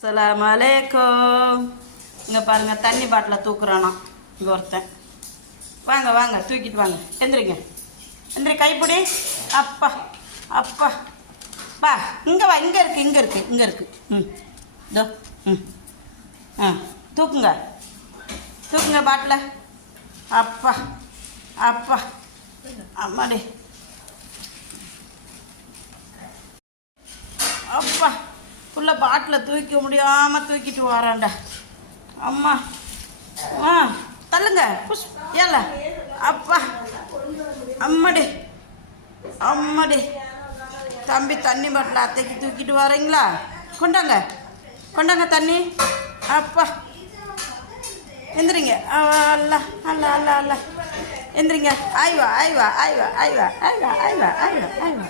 அஸ்ஸலாமு அலைக்கும். இங்கே பாருங்கள், தண்ணி பாட்டிலை தூக்குறானா இங்கே ஒருத்தன். வாங்க வாங்க, தூக்கிட்டு வாங்க. எந்திரிங்க, எந்திரி, கைப்பிடி. அப்பா அப்பா, பா, இங்கே வா. இங்கே இருக்குது, இங்கே இருக்குது, இங்கே இருக்குது. இதோ. தூக்குங்க, தூக்குங்க பாட்டில். அப்பா அப்பா, அம்மாடி, அப்பா. ஃபுல்லாக பாட்டில் தூக்க முடியாமல் தூக்கிட்டு வரான்டா. அம்மா, தள்ளுங்க, புஷ், ஏல. அப்பா, அம்மாடி அம்மாடி. தம்பி, தண்ணி பாட்டில் அத்தைக்கு தூக்கிட்டு வரீங்களா? கொண்டாங்க, கொண்டாங்க தண்ணி. அப்பா, எந்திரிங்க. அல்ல அல்ல அல்ல அல்ல, எந்திரிங்க. ஆய்வா ஆய்வா ஆய்வா ஆய்வா ஆய்வா ஆய்வா ஆய்வா ஆய்வா.